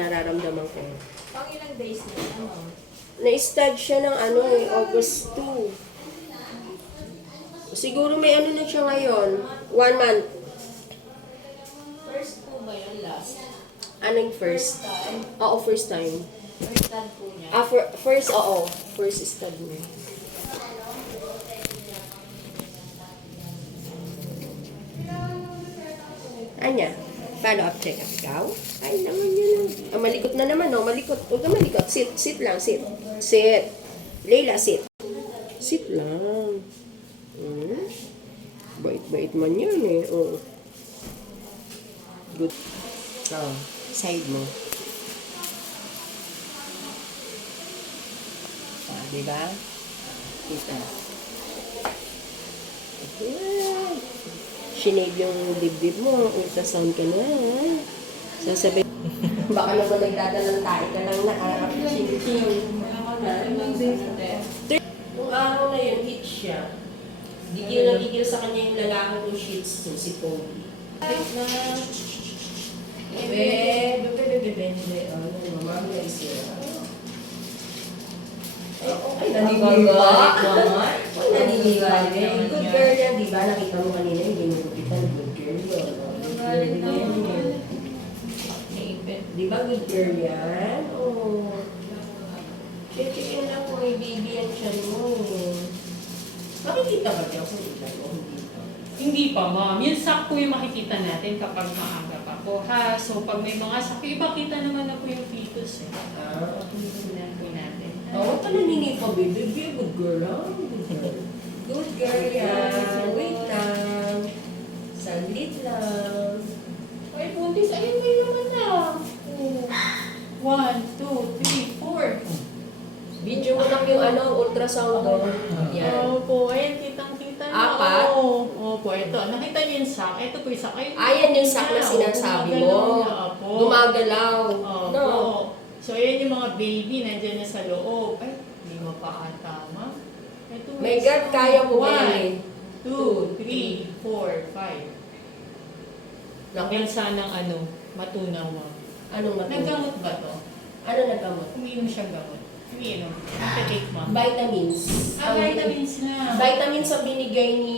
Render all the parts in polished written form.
Nararamdaman ko. Pang ilang days na, ano? Na-stud siya ng August 2. Siguro may na siya ngayon. 1 month. First po ba yun last? Anong first? time? Oo, first time. First time po niya. First, oo. First stud niya. Anya, follow-up check-up ikaw? Ay, naman yun. Malikot na naman, no? Malikot. Huwag ka malikot. Sit. Sit lang, sit. Sit. Leila, sit. Sit lang. Bait-bait man yan, eh. Oh. Good. Oh, side mo. Diba? Kita. Ayan. Sinave yung dibdib mo. Ultrasound ka na. Sasabihin. Baka naman nagdadalang tayo ka lang na ching-ching. Kung araw na yun, hit siya. Gigil na gigil sa kanya yung lalaki ng Shih Tzu, si Toby. Ay, naniniwala naman. Ay, naniniwala. Good girl yan, di ba? Nakita mo kanina, hindi mo kupitan. Good girl yun. Di ba good girl yan? Oo. Check-in lang kung may baby yan siya mo. Makikita ba siya kung hindi pa? Hindi pa, ma'am. Yung sack po yung makikita natin kapag maaga pa po, ha? So, pag may mga sack, ipakita naman na po yung fetus, eh. Tingnan po natin. Oo, naninipa, baby. Be a good girl, ha? Good girl. Good girl yan. Wait lang. Saglit lang. Ay, buntis. Ayun, may naman na. 1, 2, 3, 4. Video mo lang yung ultrasound doon. Yan. Opo, ayan, kitang-kita na. Apat? Opo, ito. Nakita niyo yung sack. Ito po yung sack. Ayan yung sack na sinasabi mo. Gumagalaw. Opo. No. So, ayan yung mga baby. Nandiyan na sa loob. Ay, hindi mo pa tama. Ito, My God, kaya mo ba yan? 1, 2, 3, 4, 5. Lagyan sanang matunaw mo. Anong matunaw? Naggamot ba to? Ano nagkamot? Umiinom siyang gamot. Umiinom. Nakatake mo. Vitamins. Vitamins na. Vitamins ang binigay ni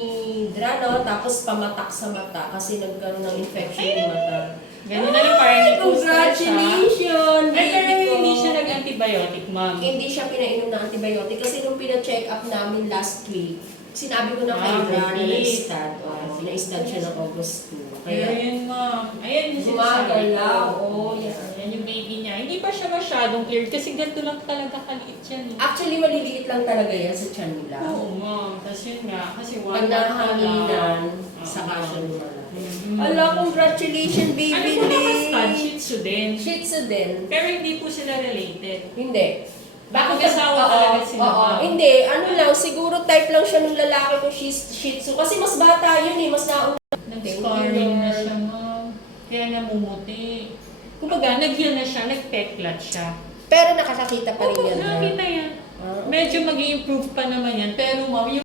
Drano, tapos pamatak sa mata kasi nagkaroon ng infection yung mata. Ganun na lang parang may poster siya. Congratulations! Ay, pero baby ko. hindi siya nag-antibiotic, ma'am. Hindi siya pinainom ng antibiotic kasi nung pina-check up namin last week, sinabi ko na kay Ah, Drano na really? na-stud. Na-stud siya ng August 2. Kaya Kaya, yun, ma'am. Ayan yung gumagalaw. Oo, yan. Ayan yung baby niya. Hindi pa siya masyadong cleared kasi ganito lang talaga kaliit yan. Actually, maliliit lang talaga yan sa tiyan nila. Oo, ma'am. Tapos yun nga, kasi Pag nahanginan, saka siya lumala. Ala, congratulations, baby Ano po naman Lee. stud? Shih Tzu din. Shih Tzu din. Pero hindi po sila related. Hindi. Mag-asawa Oo, talaga sila, oo. ma'am. Hindi, lang, siguro type lang siya ng lalaki ng Shih Tzu. Kasi mas bata yun mas nauna. Nag-scarring na siya, ma'am. Kaya namumuti. Kumbaga, nag-heal na siya, nag-peklat siya. Pero nakakakita pa rin Oo, yan. nakita yan. Ah. Medyo mag-i-improve pa naman yan. Pero ma'am, yung